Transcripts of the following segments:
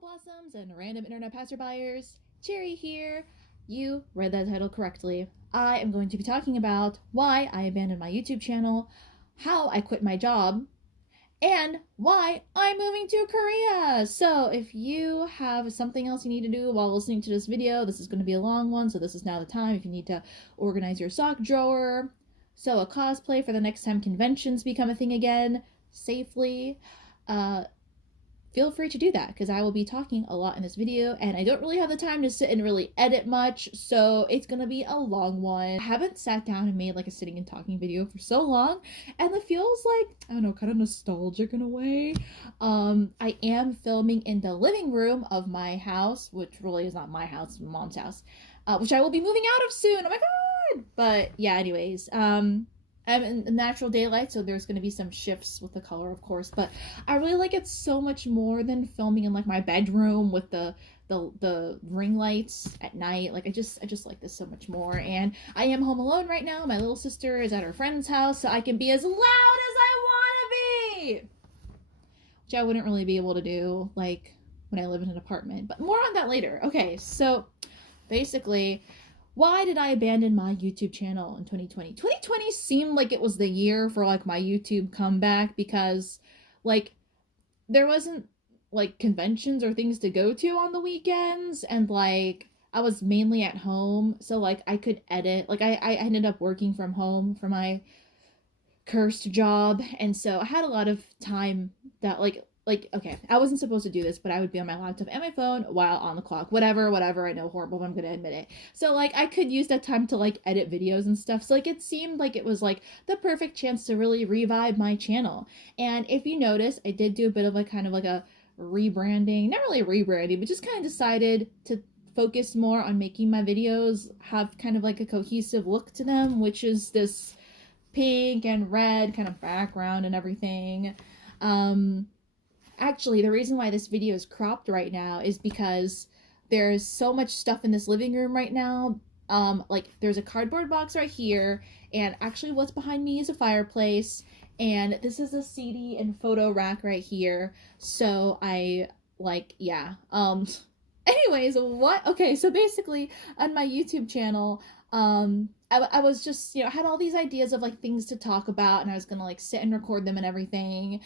Hello, Blossoms and random internet passerbyers. Cherry here. You read that title correctly. I am going to be talking about why I abandoned my YouTube channel, how I quit my job, and why I'm moving to Korea. So, if you have something else you need to do while listening to this video, this is going to be a long one, so this is now the time. If you need to organize your sock drawer, sew a cosplay for the next time conventions become a thing again safely, uh, feel free to do that because I will be talking a lot in this video and I don't really have the time to sit and really edit much, so it's gonna be a long one. I haven't sat down and made like a sitting and talking video for so long, and it feels like, I don't know, kind of nostalgic in a way. I am filming in the living room of my house, which really is not my house, it's my mom's house, which I will be moving out of soon. Oh my god! But yeah, anyways, I'm in natural daylight, so there's going to be some shifts with the color, of course. But I really like it so much more than filming in like my bedroom with the ring lights at night. Like I just like this so much more. And I am home alone right now. My little sister is at her friend's house, so I can be as loud as I want to be, which I wouldn't really be able to do like when I live in an apartment. But more on that later. Okay, so basically, why did I abandon my YouTube channel in 2020? 2020 seemed like it was the year for like my YouTube comeback because like there wasn't like conventions or things to go to on the weekends, and like I was mainly at home, so like I could edit. Like I ended up working from home for my cursed job, and so I had a lot of time that like okay, I wasn't supposed to do this, but I would be on my laptop and my phone while on the clock, whatever. I know, horrible, but I'm gonna admit it. So like I could use that time to like edit videos and stuff, so like it seemed like it was like the perfect chance to really revive my channel. And if you notice, I did do a bit of like kind of like a rebranding, not really rebranding, but just kind of decided to focus more on making my videos have kind of like a cohesive look to them, which is this pink and red kind of background and everything. um Actually, the reason why this video is cropped right now is because there's so much stuff in this living room right now. Like there's a cardboard box right here, and actually what's behind me is a fireplace, and this is a CD and photo rack right here. So I like, yeah. Anyways, what? Okay, so basically on my YouTube channel, I was just, I had all these ideas of like things to talk about, and I was gonna like sit and record them and everything.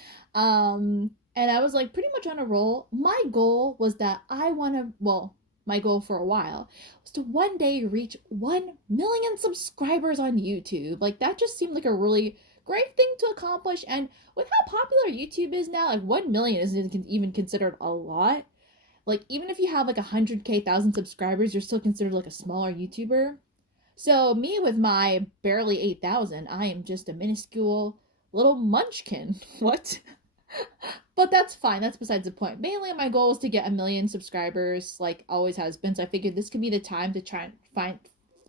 And I was like pretty much on a roll. My goal was that my goal for a while was to one day reach 1 million subscribers on YouTube. Like that just seemed like a really great thing to accomplish. And with how popular YouTube is now, like 1 million isn't even considered a lot. Like even if you have like 100K thousand subscribers, you're still considered like a smaller YouTuber. So me with my barely 8,000, I am just a minuscule little munchkin. What? But that's fine. That's besides the point. Mainly, my goal is to get 1 million subscribers, like always has been. So I figured this could be the time to try and find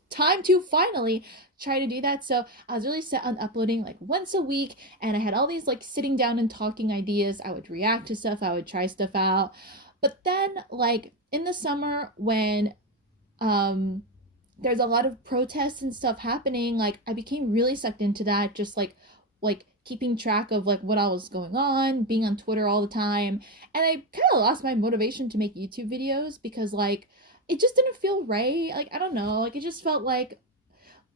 time to finally try to do that. So I was really set on uploading like once a week, and I had all these like sitting down and talking ideas. I would react to stuff, I would try stuff out. But then, like in the summer, when um there's a lot of protests and stuff happening, like I became really sucked into that, just like keeping track of like what all was going on, being on Twitter all the time. And I kind of lost my motivation to make YouTube videos because like it just didn't feel right. Like I don't know, like it just felt like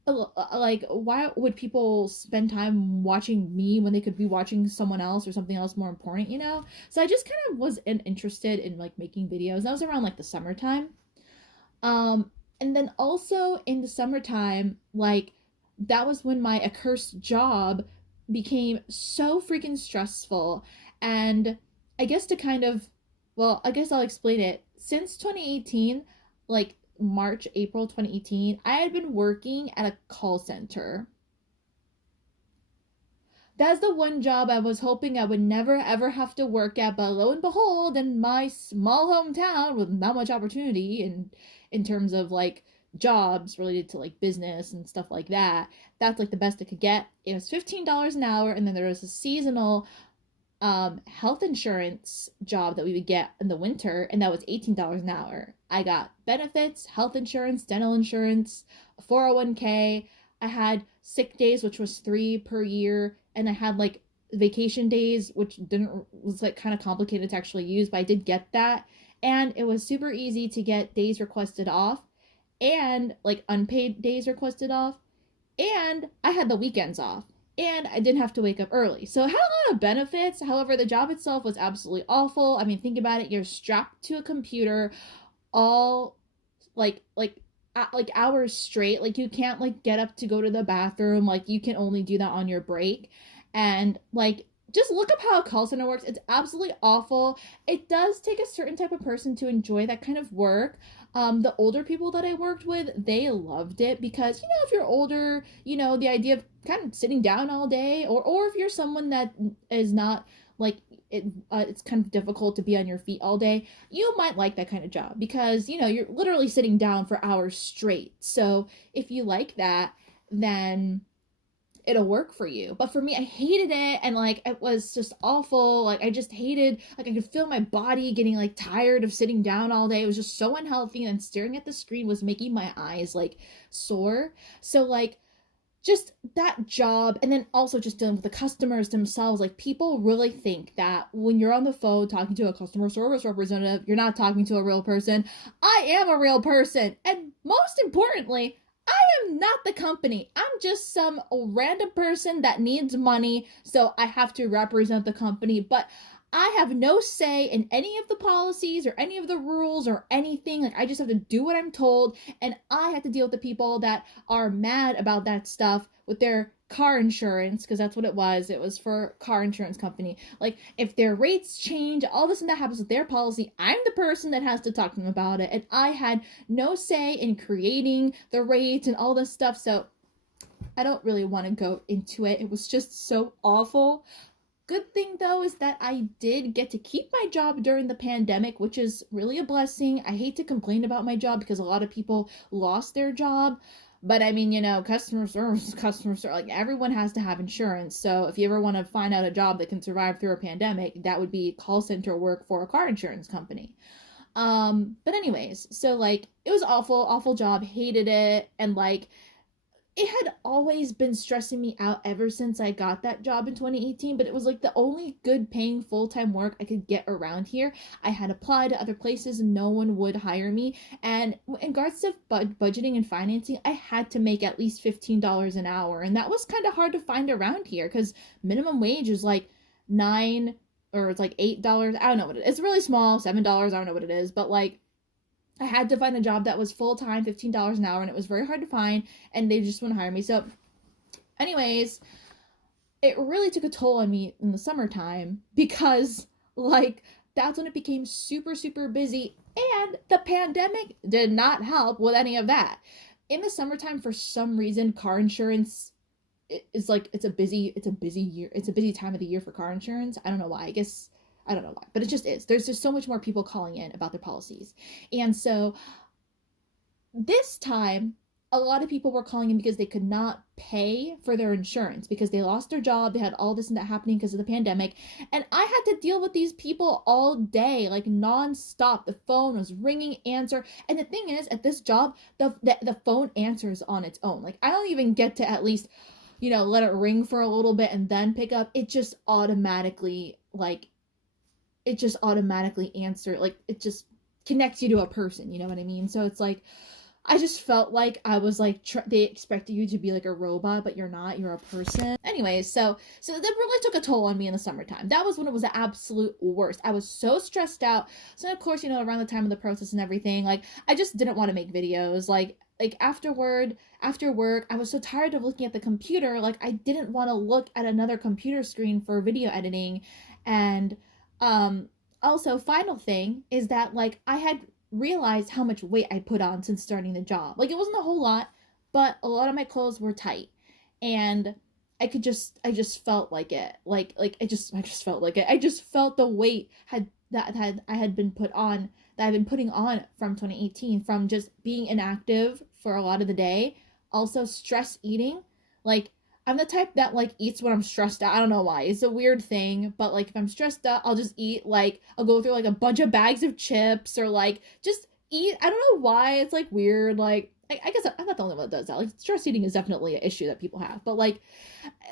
why would people spend time watching me when they could be watching someone else or something else more important, you know? So I just kind of wasn't interested in like making videos. That was around like the summertime. And then also in the summertime, like that was when my accursed job became so freaking stressful. And I guess to kind of, well, I guess I'll explain it. Since 2018, like March, April 2018, I had been working at a call center. That's the one job I was hoping I would never ever have to work at, but lo and behold, in my small hometown with not much opportunity in terms of like jobs related to like business and stuff like that, that's like the best I could get. It was $15 an hour, and then there was a seasonal health insurance job that we would get in the winter, and that was $18 an hour. I got benefits, health insurance, dental insurance, 401k. I had sick days, which was 3 per year, and I had like vacation days, which didn't was like kind of complicated to actually use, but I did get that. and it was super easy to get days requested off and like unpaid days requested off, and I had the weekends off, and I didn't have to wake up early. So it had a lot of benefits. However, the job itself was absolutely awful. I mean, think about it. You're strapped to a computer all like hours straight. Like you can't like get up to go to the bathroom. Like you can only do that on your break. And like just look up how a call center works. It's absolutely awful. It does take a certain type of person to enjoy that kind of work. The older people that I worked with, they loved it because, you know, if you're older, you know, the idea of kind of sitting down all day, or if you're someone that is not like it's kind of difficult to be on your feet all day, you might like that kind of job because, you know, you're literally sitting down for hours straight. So if you like that, then it'll work for you. But for me, I hated it, and like it was just awful. Like I just hated, like I could feel my body getting like tired of sitting down all day. It was just so unhealthy, and staring at the screen was making my eyes like sore. So like just that job, and then also just dealing with the customers themselves, like people really think that when you're on the phone talking to a customer service representative, you're not talking to a real person. I am a real person, and most importantly, I am not the company. I'm just some random person that needs money, so I have to represent the company, but I have no say in any of the policies or any of the rules or anything. Like I just have to do what I'm told, and I have to deal with the people that are mad about that stuff with their car insurance, because that's what it was. It was for car insurance company. Like if their rates change, all this and that happens with their policy, I'm the person that has to talk to them about it, and I had no say in creating the rates and all this stuff. So I don't really want to go into it. It was just so awful. Good thing though is that I did get to keep my job during the pandemic, which is really a blessing. I hate to complain about my job because a lot of people lost their job. But I mean, you know, customer service, like everyone has to have insurance. So if you ever want to find out a job that can survive through a pandemic, that would be call center work for a car insurance company. But anyways, so like it was awful, awful job, hated it, and like it had always been stressing me out ever since I got that job in 2018, but it was like the only good paying full time work I could get around here. I had applied to other places and no one would hire me. And in regards to budgeting and financing, I had to make at least $15 an hour. And that was kind of hard to find around here because minimum wage is like nine or it's like $8. I don't know what it is. It's really small, $7. I don't know what it is, but like I had to find a job that was full time, $15 an hour, and it was very hard to find, and they just wouldn't hire me. So, anyways, it really took a toll on me in the summertime because, like, that's when it became super, super busy, and the pandemic did not help with any of that. In the summertime, for some reason, car insurance is like it's a busy year. It's a busy time of the year for car insurance. I don't know why. I don't know why, but it just is. There's just so much more people calling in about their policies. And so this time, a lot of people were calling in because they could not pay for their insurance because they lost their job. They had all this and that happening because of the pandemic. And I had to deal with these people all day, like nonstop. The phone was ringing, answer. And the thing is, at this job, the phone answers on its own. Like I don't even get to at least, you know, let it ring for a little bit and then pick up. It just automatically answer, like it just connects you to a person, you know what I mean? So it's like I just felt like I was like they expected you to be like a robot, but you're not. You're a person. Anyways, so that really took a toll on me in the summertime. That was when it was the absolute worst. I was so stressed out. So of course, you know, around the time of the process and everything, like I just didn't want to make videos. Like after work, I was so tired of looking at the computer. Like I didn't want to look at another computer screen for video editing, and also final thing is that like I had realized how much weight I put on since starting the job. Like it wasn't a whole lot, but a lot of my clothes were tight. And I just felt like it. I just felt like it. I just felt the weight I had been put on that I've been putting on from 2018 from just being inactive for a lot of the day. Also stress eating. Like I'm the type that like eats when I'm stressed out. I don't know why. It's a weird thing, but like if I'm stressed out, I'll just eat like I'll go through like a bunch of bags of chips or like just eat. I don't know why it's like weird. Like I guess I'm not the only one that does that. Like stress eating is definitely an issue that people have, but like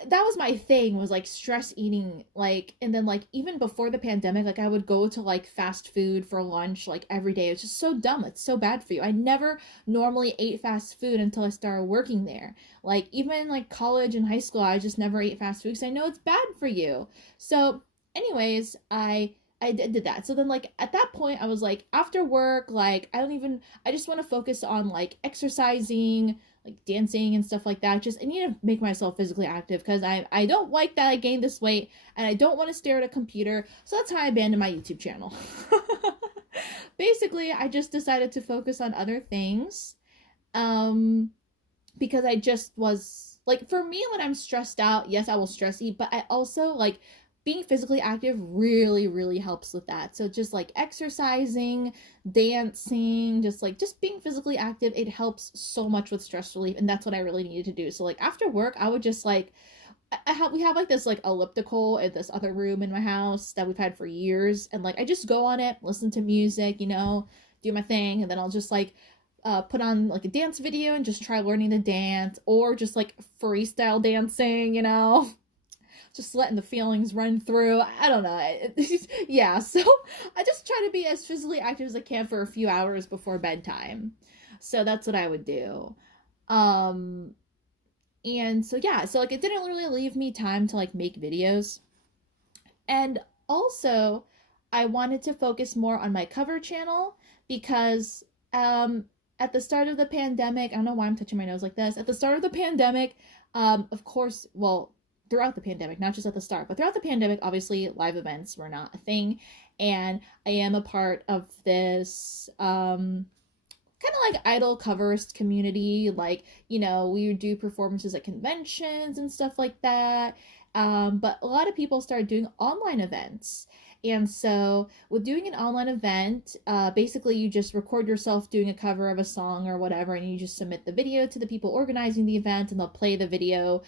that was my thing was like stress eating. Like and then like even before the pandemic, like I would go to like fast food for lunch like every day. It's just so dumb. It's so bad for you. I never normally ate fast food until I started working there. Like even in like college and high school, I just never ate fast food because I know it's bad for you. So, anyways, I did that. So then, like, at that point, I was like, after work, like, I just want to focus on like exercising, like dancing and stuff like that. Just, I need to make myself physically active because I don't like that I gained this weight and I don't want to stare at a computer. So that's how I abandoned my YouTube channel. Basically, I just decided to focus on other things. Um, because I just was like for me when I'm stressed out, yes, I will stress eat, but I also like being physically active really helps with that. So just like exercising, dancing, just being physically active, it helps so much with stress relief and that's what I really needed to do. So like after work, I would just like we have like this like elliptical in this other room in my house that we've had for years and like I just go on it, listen to music, do my thing and then I'll just like put on like a dance video and just try learning to dance or just like freestyle dancing, just letting the feelings run through. I don't know. Yeah, so I just try to be as physically active as I can for a few hours before bedtime. So that's what I would do. Um and so yeah, so like it didn't really leave me time to like make videos. And also, I wanted to focus more on my cover channel because at the start of the pandemic, I don't know why I'm touching my nose like this. At the start of the pandemic, of course, well, throughout the pandemic, not just at the start, but throughout the pandemic, obviously live events were not a thing. And I am a part of this kind of like idol coverist community. Like, we would do performances at conventions and stuff like that. But a lot of people started doing online events. And so, with doing an online event, basically you just record yourself doing a cover of a song or whatever, and you just submit the video to the people organizing the event, and they'll play the video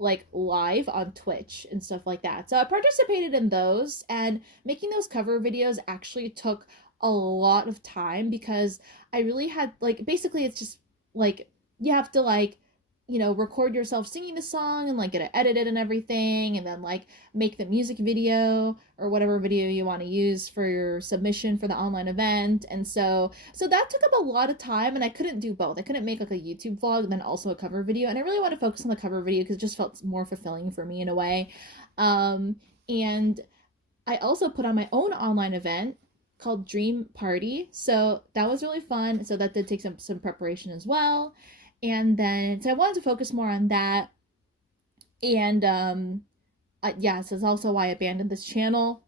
like live on Twitch and stuff like that. So I participated in those, and making those cover videos actually took a lot of time because I really had like basically it's just like you have to like record yourself singing the song and like get it edited and everything and then like make the music video or whatever video you want to use for your submission for the online event. And so that took up a lot of time and I couldn't do both. I couldn't make like a YouTube vlog and then also a cover video, and I really want to focus on the cover video because it just felt more fulfilling for me in a way. And I also put on my own online event called Dream Party. So that was really fun. So that did take some preparation as well. And then so I wanted to focus more on that. And yeah, so that's also why I abandoned this channel.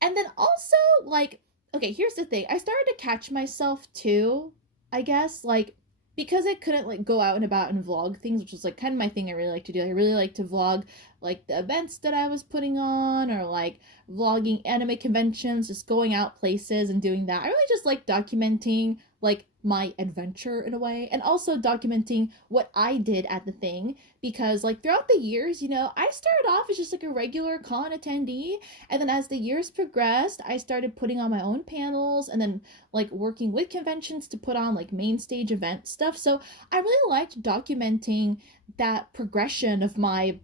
And then also like okay, here's the thing. I started to catch myself too, I guess, like because I couldn't like go out and about and vlog things, which is like kind of my thing I really like to do. I really like to vlog like the events that I was putting on or like vlogging anime conventions, just going out places and doing that. I really just like documenting like my adventure in a way and also documenting what I did at the thing because like throughout the years, I started off as just like a regular con attendee and then as the years progressed, I started putting on my own panels and then like working with conventions to put on like main stage event stuff. So I really liked documenting that progression of my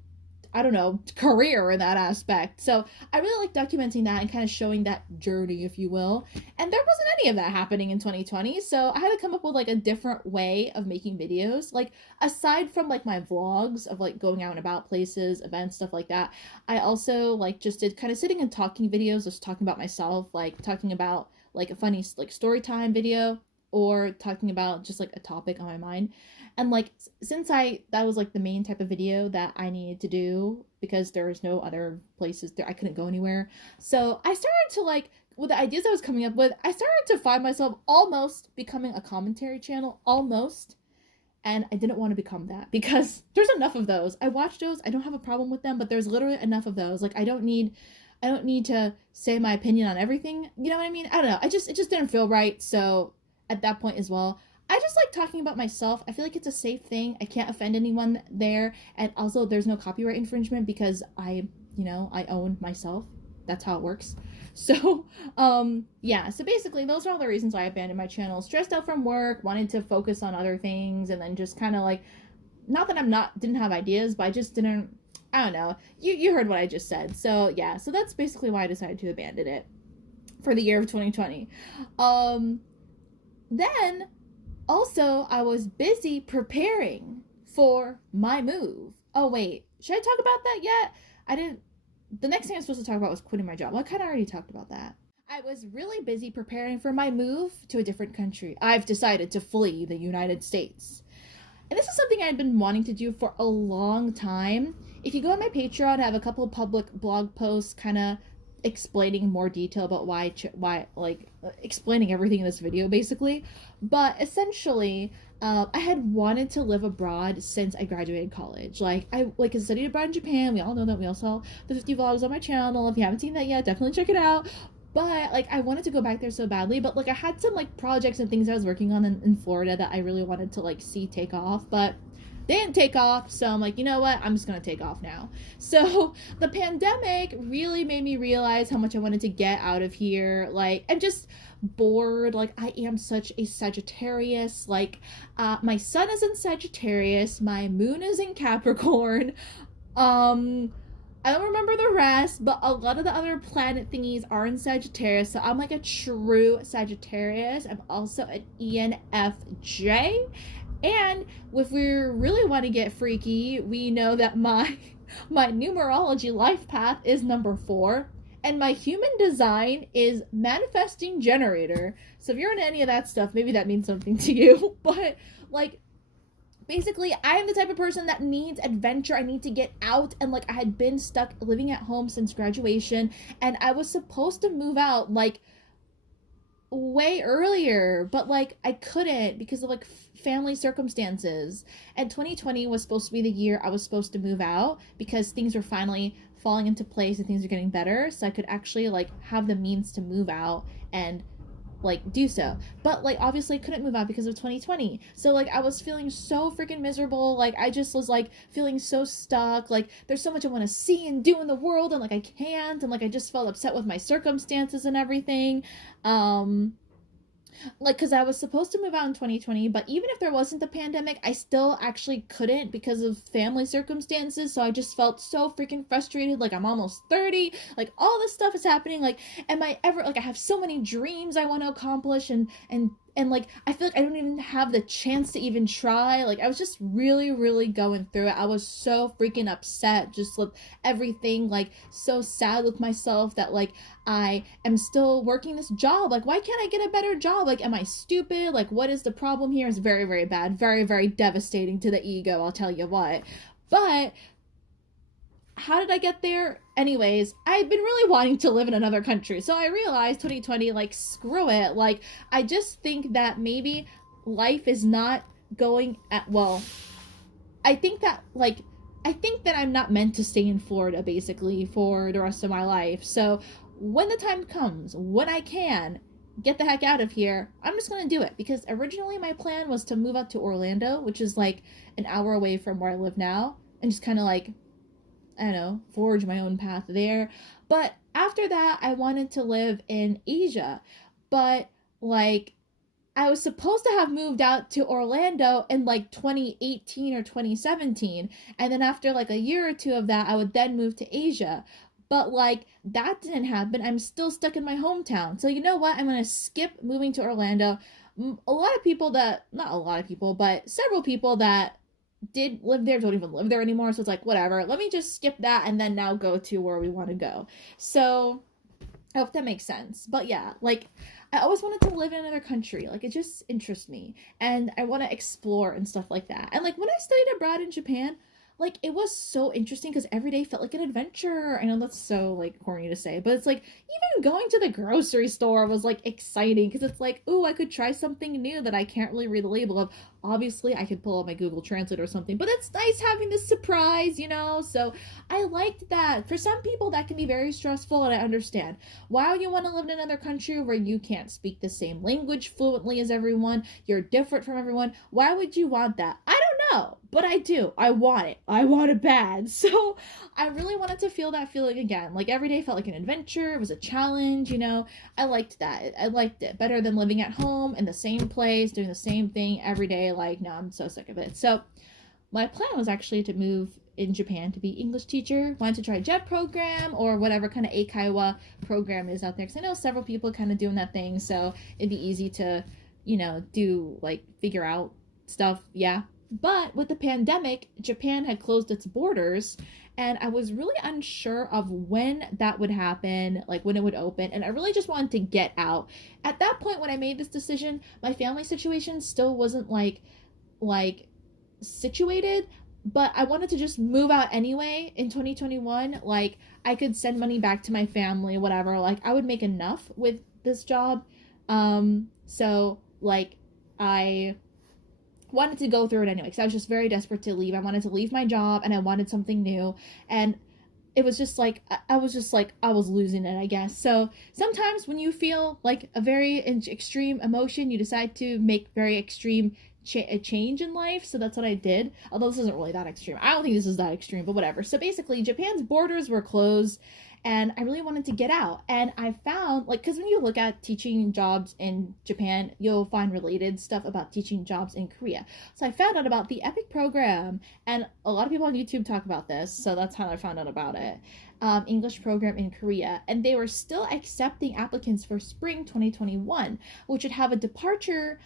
I don't know, career in that aspect. So I really like documenting that and kind of showing that journey, if you will. And there wasn't any of that happening in 2020. So I had to come up with like a different way of making videos. Like aside from like my vlogs of like going out and about places, events, stuff like that, I also like just did kind of sitting and talking videos, just talking about myself, like talking about like a funny like story time video or talking about just like a topic on my mind. And like since I that was like the main type of video that I needed to do because there was no other places there I couldn't go anywhere. So I started to like with the ideas I was coming up with, I started to find myself almost becoming a commentary channel, almost. And I didn't want to become that because there's enough of those. I watch those, I don't have a problem with them, but there's literally enough of those. Like I don't need to say my opinion on everything. You know what I mean? I don't know. It just didn't feel right. So at that point as well, I just like talking about myself. I feel like it's a safe thing. I can't offend anyone there. And also there's no copyright infringement because I own myself. That's how it works. So, yeah. So basically, those are all the reasons why I abandoned my channel. Stressed out from work, wanted to focus on other things, and then just kind of like, not that didn't have ideas, but I just didn't. I don't know. You heard what I just said. So yeah. So that's basically why I decided to abandon it for the year of 2020. Then also I was busy preparing for my move. Oh wait, should I talk about that yet? I didn't. The next thing I'm supposed to talk about was quitting my job. Well, I kind of already talked about that. I was really busy preparing for my move to a different country. I've decided to flee the United States. And this is something I've been wanting to do for a long time. If you go on my Patreon, I have a couple of public blog posts kind of explaining more detail about why explaining everything in this video basically. But essentially, I had wanted to live abroad since I graduated college. I studied abroad in Japan. We all know that. We all saw the 50 vlogs on my channel. If you haven't seen that yet, definitely check it out. But I wanted to go back there so badly, but I had some projects and things I was working on in Florida that I really wanted to see take off, but they didn't take off. So I'm like, you know what, I'm just gonna take off now. So the pandemic really made me realize how much I wanted to get out of here. I'm just bored. I am such a Sagittarius. My sun is in Sagittarius, my moon is in Capricorn. I don't remember the rest, but a lot of the other planet thingies are in Sagittarius, so I'm a true Sagittarius. I'm also an ENFJ, and if we really want to get freaky, we know that my numerology life path is number 4, and my human design is manifesting generator. So if you're into any of that stuff, maybe that means something to you, but basically, I am the type of person that needs adventure. I need to get out, and I had been stuck living at home since graduation, and I was supposed to move out way earlier, but I couldn't because of family circumstances. And 2020 was supposed to be the year I was supposed to move out because things were finally falling into place and things are getting better, so I could actually have the means to move out and do so. But obviously I couldn't move out because of 2020. So I was feeling so freaking miserable. I just was feeling so stuck. There's so much I want to see and do in the world, and I can't, and I just felt upset with my circumstances and everything. Because I was supposed to move out in 2020, but even if there wasn't the pandemic, I still actually couldn't because of family circumstances. So I just felt so freaking frustrated. I'm almost 30. All this stuff is happening. Am I ever, I have so many dreams I want to accomplish, and I feel I don't even have the chance to even try. I was just really, really going through it. I was so freaking upset, just with everything, so sad with myself that I am still working this job. Why can't I get a better job? Am I stupid? What is the problem here? It's very, very bad. Very, very devastating to the ego, I'll tell you what. But how did I get there? Anyways, I've been really wanting to live in another country. So I realized 2020, screw it. I just think that maybe life is not going at, well, I think that I'm not meant to stay in Florida basically for the rest of my life. So when the time comes, when I can get the heck out of here, I'm just gonna do it, because originally my plan was to move out to Orlando, which is an hour away from where I live now, and just kind of I don't know, forge my own path there. But after that, I wanted to live in Asia. But I was supposed to have moved out to Orlando in 2018 or 2017. And then after a year or two of that, I would then move to Asia. But that didn't happen. I'm still stuck in my hometown. So you know what? I'm going to skip moving to Orlando. A lot of people that, not a lot of people, but several people that did live there don't even live there anymore, so it's whatever, let me just skip that and then now go to where we want to go. So I hope that makes sense. But yeah, I always wanted to live in another country. It just interests me, and I want to explore and stuff like that. And when I studied abroad in Japan, it was so interesting because every day felt like an adventure. I know that's so corny to say, but it's even going to the grocery store was exciting because it's ooh, I could try something new that I can't really read the label of. Obviously I could pull up my Google Translate or something, but it's nice having this surprise, so I liked that. For some people that can be very stressful, and I understand. Why would you want to live in another country where you can't speak the same language fluently as everyone? You're different from everyone. Why would you want that? I don't know, but I do. I want it. I want it bad. So I really wanted to feel that feeling again. Like every day felt like an adventure. It was a challenge, you know. I liked that. I liked it better than living at home in the same place, doing the same thing every day. Like, no, I'm so sick of it. So my plan was actually to move in Japan to be English teacher. Wanted to try JET program or whatever kind of Eikaiwa program is out there, because I know several people kind of doing that thing, so it'd be easy to, you know, do like figure out stuff. Yeah. But with the pandemic, Japan had closed its borders, and I was really unsure of when that would happen, like when it would open, and I really just wanted to get out. At that point when I made this decision, my family situation still wasn't like situated, but I wanted to just move out anyway in 2021. Like, I could send money back to my family, whatever. Like, I would make enough with this job. So, like, I wanted to go through it anyway because I was just very desperate to leave. I wanted to leave my job and I wanted something new. And it was just like, I was just like, I was losing it, I guess. So sometimes when you feel like a very extreme emotion, you decide to make very extreme a change in life. So that's what I did, although this isn't really that extreme. I don't think this is that extreme, but whatever. So basically Japan's borders were closed and I really wanted to get out. And I found, like, because when you look at teaching jobs in Japan, you'll find related stuff about teaching jobs in Korea. So I found out about the EPIC program, and a lot of people on YouTube talk about this, so that's how I found out about it. English program in Korea, and they were still accepting applicants for spring 2021, which would have a departure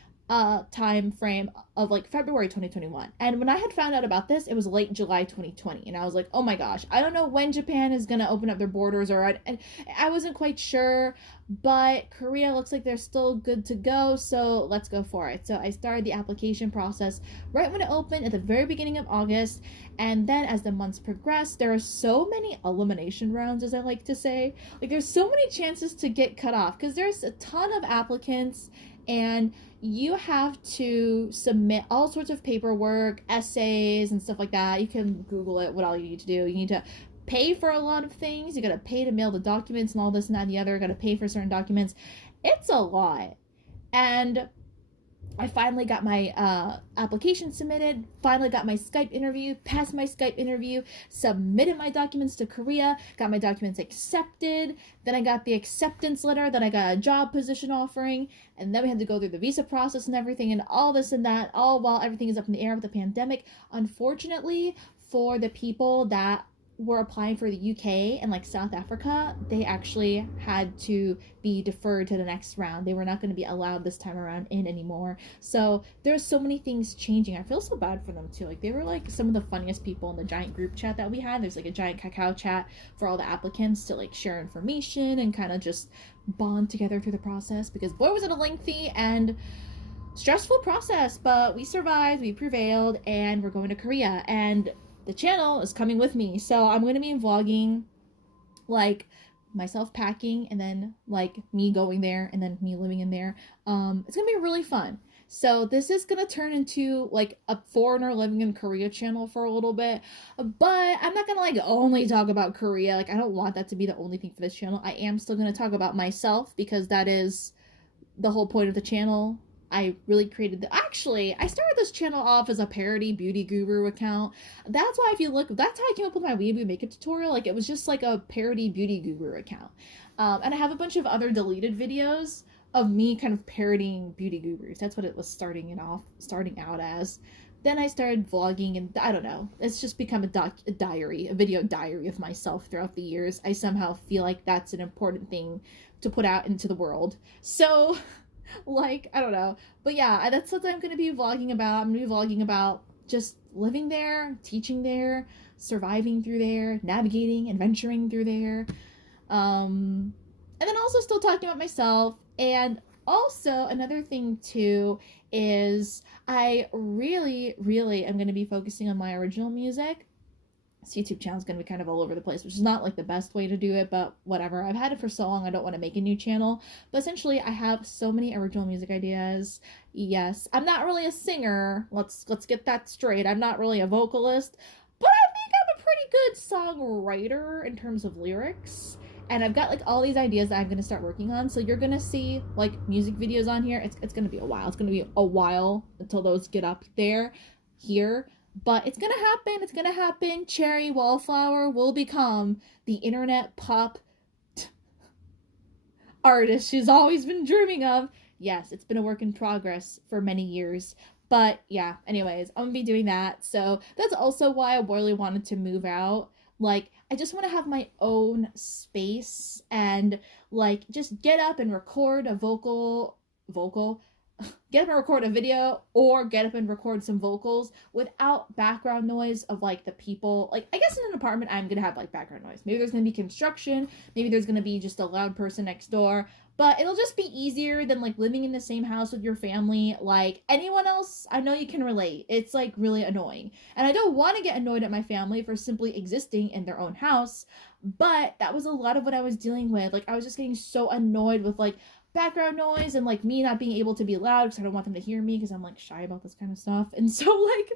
time frame of like February 2021. And when I had found out about this, it was late July 2020, and I was like, oh my gosh, I don't know when Japan is gonna open up their borders, and I wasn't quite sure, but Korea looks like they're still good to go, so let's go for it. So I started the application process right when it opened at the very beginning of August, and then as the months progressed, there are so many elimination rounds, as I like to say. Like, there's so many chances to get cut off because there's a ton of applicants, and you have to submit all sorts of paperwork, essays, and stuff like that. You can Google it, what all you need to do. You need to pay for a lot of things. You gotta pay to mail the documents and all this and that and the other. You gotta pay for certain documents. It's a lot. And I finally got my application submitted, finally got my Skype interview, passed my Skype interview, submitted my documents to Korea, got my documents accepted, then I got the acceptance letter, then I got a job position offering, and then we had to go through the visa process and everything, and all this and that, all while everything is up in the air with the pandemic. Unfortunately, for the people that were applying for the UK and like South Africa, they actually had to be deferred to the next round. They were not going to be allowed this time around in anymore. So there's so many things changing. I feel so bad for them too. Like, they were like some of the funniest people in the giant group chat that we had. There's like a giant Kakao chat for all the applicants to like share information and kind of just bond together through the process, because boy was it a lengthy and stressful process, but we survived, we prevailed, and we're going to Korea, and the channel is coming with me. So I'm going to be vlogging like myself packing, and then like me going there, and then me living in there. It's going to be really fun. So this is going to turn into like a foreigner living in Korea channel for a little bit, but I'm not going to like only talk about Korea. Like, I don't want that to be the only thing for this channel. I am still going to talk about myself, because that is the whole point of the channel. I really created actually, I started this channel off as a parody beauty guru account. That's why, if you look, that's how I came up with my weeaboo makeup tutorial. Like, it was just like a parody beauty guru account. And I have a bunch of other deleted videos of me kind of parodying beauty gurus. That's what it was starting out as. Then I started vlogging, and I don't know, it's just become a diary, a video diary of myself throughout the years. I somehow feel like that's an important thing to put out into the world. So like, I don't know, but yeah, that's what I'm going to be vlogging about. I'm going to be vlogging about just living there, teaching there, surviving through there, navigating, adventuring through there, and then also still talking about myself. And also another thing too is I really am going to be focusing on my original music. This YouTube channel is going to be kind of all over the place, which is not like the best way to do it, but whatever. I've had it for so long, I don't want to make a new channel. But essentially, I have so many original music ideas. Yes, I'm not really a singer. Let's get that straight. I'm not really a vocalist, but I think I'm a pretty good songwriter in terms of lyrics. And I've got like all these ideas that I'm going to start working on. So you're going to see like music videos on here. It's going to be a while. It's going to be a while until those get up there here. But it's gonna happen. It's gonna happen. Cherry Wallflower will become the internet pop artist she's always been dreaming of. Yes, it's been a work in progress for many years. But yeah, anyways, I'm gonna be doing that. So that's also why I really wanted to move out. Like, I just want to have my own space and like just get up and record a vocal get up and record a video or get up and record some vocals without background noise of like the people. Like, I guess in an apartment I'm gonna have like background noise. Maybe there's gonna be construction, maybe there's gonna be just a loud person next door, but it'll just be easier than like living in the same house with your family. Like, anyone else, I know you can relate. It's like really annoying. And I don't want to get annoyed at my family for simply existing in their own house, but that was a lot of what I was dealing with. Like, I was just getting so annoyed with like background noise and like me not being able to be loud because I don't want them to hear me because I'm like shy about this kind of stuff. And so like,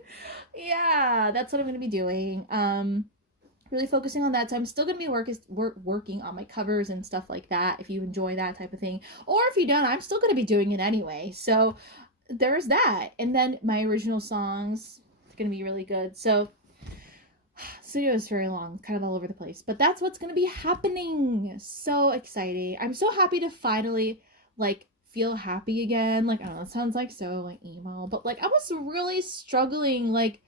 yeah, that's what I'm gonna be doing. Really focusing on that. So I'm still gonna be working on my covers and stuff like that. If you enjoy that type of thing, or if you don't, I'm still gonna be doing it anyway. So there's that. And then my original songs are gonna be really good. So studio is very long, kind of all over the place, but that's what's gonna be happening. So exciting. I'm so happy to finally like feel happy again. Like, I don't know, it sounds like so like emo, but like I was really struggling, like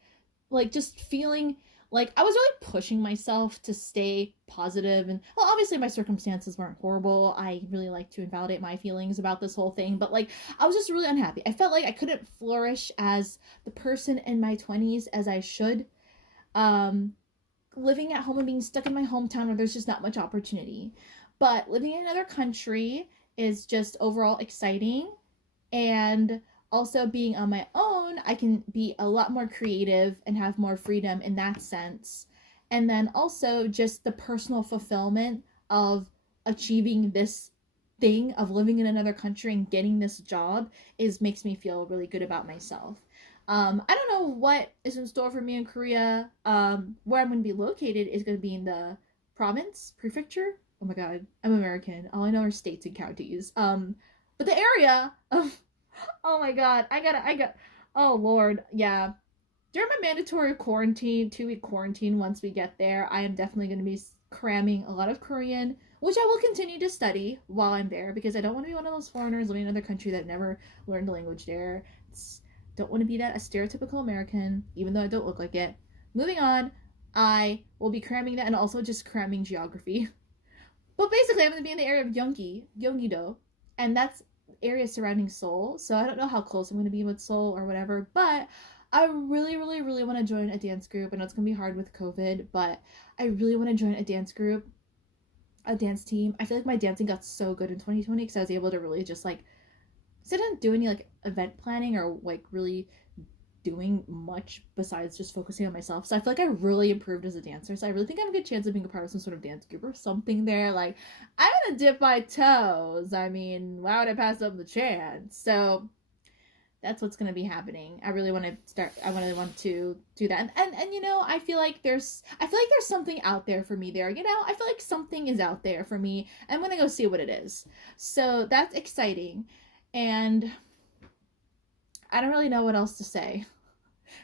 just feeling like I was really pushing myself to stay positive. And well, obviously my circumstances weren't horrible. I really like to invalidate my feelings about this whole thing, but like I was just really unhappy. I felt like I couldn't flourish as the person in my 20s as I should. um Living at home and being stuck in my hometown where there's just not much opportunity. But living in another country is just overall exciting. And also being on my own, I can be a lot more creative and have more freedom in that sense. And then also just the personal fulfillment of achieving this thing of living in another country and getting this job is makes me feel really good about myself. I don't know what is in store for me in Korea. Where I'm going to be located is going to be in the province, prefecture. Oh my god, I'm American. All I know are states and counties. But the area of, oh my god, oh lord, yeah. During my mandatory quarantine, 2-week quarantine, once we get there, I am definitely going to be cramming a lot of Korean, which I will continue to study while I'm there because I don't want to be one of those foreigners living in another country that never learned the language there. Don't want to be that a stereotypical American, even though I don't look like it. Moving on, I will be cramming that and also just cramming geography. But basically, I'm going to be in the area of Gyeonggi-do, and that's area surrounding Seoul. So I don't know how close I'm going to be with Seoul or whatever, but I really, really, really want to join a dance group. I know it's going to be hard with COVID, but I really want to join a dance group, a dance team. I feel like my dancing got so good in 2020 because I was able to really just like, because I didn't do any like event planning or like really doing much besides just focusing on myself. So I feel like I really improved as a dancer. So I really think I have a good chance of being a part of some sort of dance group or something there. Like, I'm gonna dip my toes. I mean, why would I pass up the chance? So that's what's gonna be happening. I really want to start. I really want to do that. And you know, I feel like there's something out there for me there. You know, I feel like something is out there for me. I'm gonna go see what it is. So that's exciting. And I don't really know what else to say.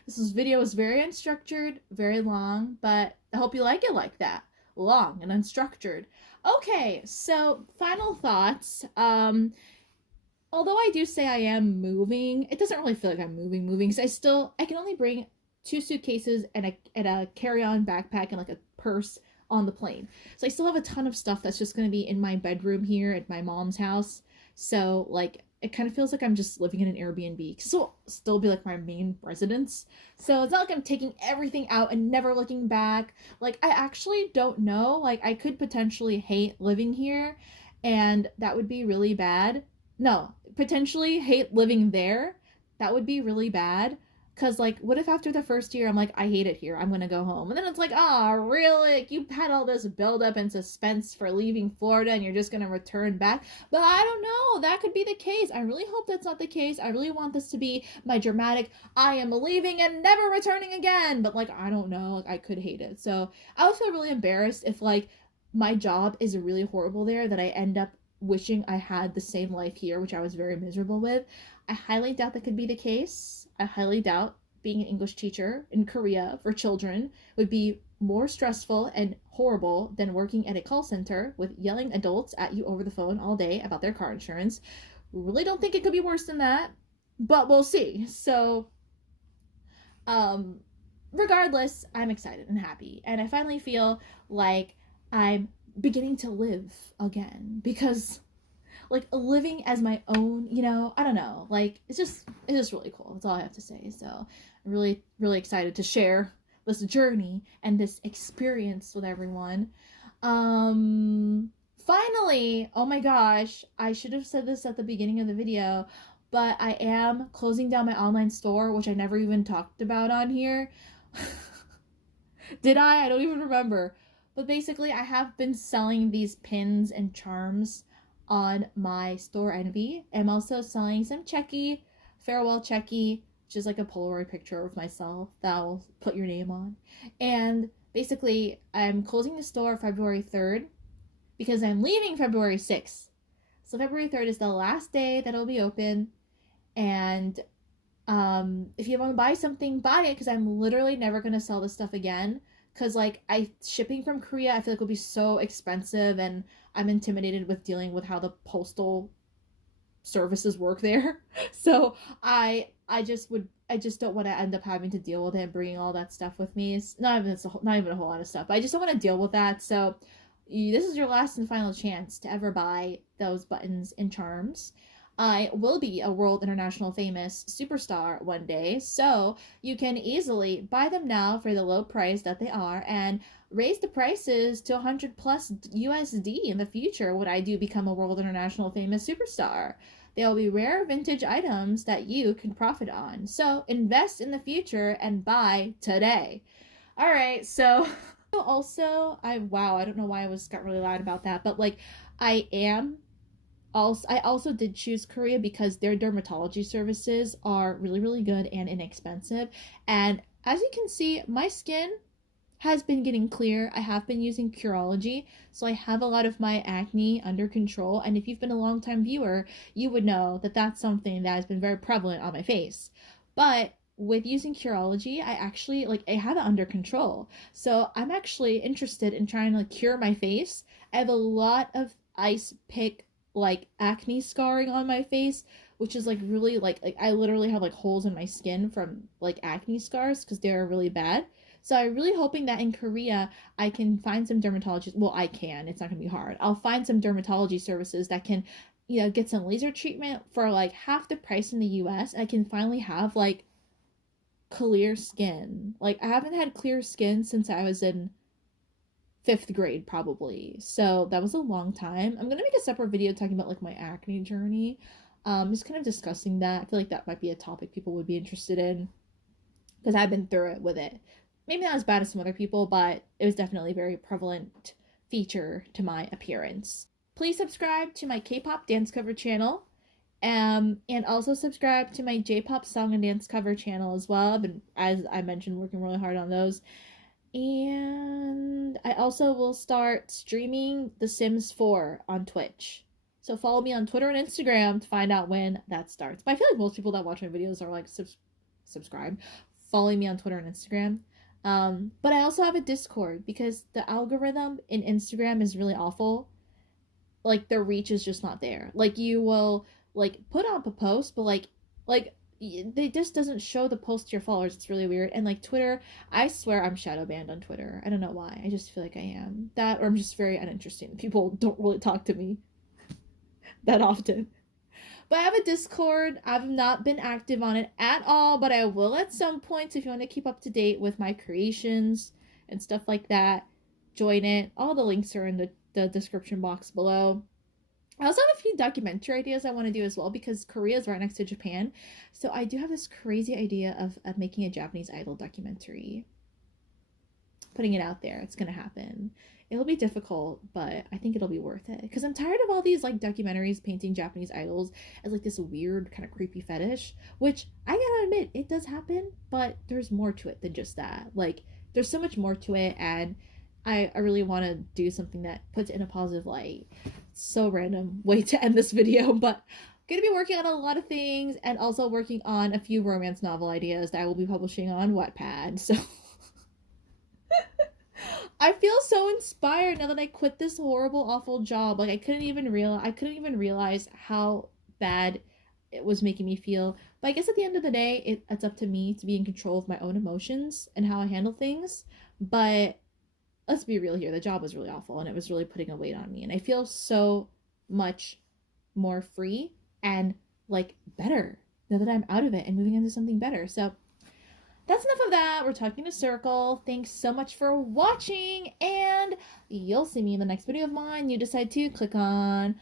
This video is very unstructured, very long, but I hope you like it like that. Long and unstructured. Okay, so final thoughts. Although I do say I am moving, it doesn't really feel like I'm moving, because I can only bring 2 suitcases and a carry-on backpack and like a purse on the plane. So I still have a ton of stuff that's just gonna be in my bedroom here at my mom's house. So like it kind of feels like I'm just living in an Airbnb because it'll still be like my main residence. So it's not like I'm taking everything out and never looking back. Like, I actually don't know. Like, I could potentially hate living here, and that would be really bad. No, potentially hate living there. That would be really bad. Cause like, what if after the first year I'm like, I hate it here, I'm gonna go home, and then it's like, oh, really? Like, you had all this build up and suspense for leaving Florida, and you're just gonna return back. But I don't know. That could be the case. I really hope that's not the case. I really want this to be my dramatic, I am leaving and never returning again. But like, I don't know. Like, I could hate it. So I would feel really embarrassed if like my job is really horrible there that I end up wishing I had the same life here, which I was very miserable with. I highly doubt that could be the case. I highly doubt, being an English teacher in Korea for children would be more stressful and horrible than working at a call center with yelling adults at you over the phone all day about their car insurance. Really don't think it could be worse than that, but we'll see. So, um, regardless, I'm excited and happy, and I finally feel like I'm beginning to live again because like living as my own, I don't know, like it's just really cool. That's all I have to say. So I'm really excited to share this journey and this experience with everyone. Finally, oh my gosh, I should have said this at the beginning of the video, but I am closing down my online store, which I never even talked about on here. Did I? I don't even remember. But basically, I have been selling these pins and charms on my store Envy. I'm also selling some Checky, farewell Checky, which is like a Polaroid picture of myself that I'll put your name on. And basically, I'm closing the store February 3rd because I'm leaving February 6th. So February 3rd is the last day that it'll be open. And if you want to buy something, buy it, because I'm literally never going to sell this stuff again. Because like shipping from Korea, I feel like will be so expensive, and I'm intimidated with dealing with how the postal services work there. So I just don't want to end up having to deal with it and bringing all that stuff with me. It's not even a whole lot of stuff. But I just don't want to deal with that. So this is your last and final chance to ever buy those buttons and charms. I will be a world international famous superstar one day, so you can easily buy them now for the low price that they are and raise the prices to 100 plus USD in the future when I do become a world international famous superstar. They'll be rare vintage items that you can profit on. So invest in the future and buy today. All right, so also I don't know why I got really loud about that, but like I also did choose Korea because their dermatology services are really good and inexpensive. And as you can see, my skin has been getting clear. I have been using Curology, so I have a lot of my acne under control. And if you've been a long-time viewer, you would know that that's something that has been very prevalent on my face. But with using Curology, I have it under control. So I'm actually interested in trying to cure my face. I have a lot of ice pick like acne scarring on my face, which is like really like I literally have like holes in my skin from like acne scars because they're really bad. So I'm really hoping that in Korea I can find some dermatologists. Well, I can. It's not gonna be hard. I'll find some dermatology services that can, get some laser treatment for like half the price in the US. And I can finally have like clear skin. Like I haven't had clear skin since I was in 5th grade probably, so that was a long time. I'm gonna make a separate video talking about like my acne journey, just kind of discussing that. I feel like that might be a topic people would be interested in because I've been through it with it. Maybe not as bad as some other people, but it was definitely a very prevalent feature to my appearance. Please subscribe to my K-pop dance cover channel, and also subscribe to my J-pop song and dance cover channel as well. I've been, as I mentioned, working really hard on those. And I also will start streaming The Sims 4 on Twitch. So follow me on Twitter and Instagram to find out when that starts. But I feel like most people that watch my videos are like subscribe, following me on Twitter and Instagram. But I also have a Discord because the algorithm in Instagram is really awful. Like the reach is just not there. Like you will like put up a post, but like they just doesn't show the post to your followers. It's really weird. And like Twitter, I swear I'm shadow banned on Twitter. I don't know why. I just feel like I am that, or I'm just very uninteresting. People don't really talk to me that often. But I have a Discord. I've not been active on it at all, but I will at some point. So if you want to keep up to date with my creations and stuff like that, join it. All the links are in the description box below. I also have a few documentary ideas I want to do as well because Korea is right next to Japan. So I do have this crazy idea of making a Japanese idol documentary. Putting it out there. It's going to happen. It'll be difficult, but I think it'll be worth it. Because I'm tired of all these like documentaries painting Japanese idols as like this weird kind of creepy fetish. Which I gotta admit, it does happen, but there's more to it than just that. Like there's so much more to it, and I really want to do something that puts it in a positive light. So random way to end this video, but Gonna be working on a lot of things and also working on a few romance novel ideas that I will be publishing on Wattpad. So I feel so inspired now that I quit this horrible, awful job. Like I couldn't even realize how bad it was making me feel. But I guess at the end of the day, it's up to me to be in control of my own emotions and how I handle things. But let's be real here. The job was really awful and it was really putting a weight on me. And I feel so much more free and like better now that I'm out of it and moving into something better. So that's enough of that. We're talking a circle. Thanks so much for watching, and you'll see me in the next video of mine. You decide to click on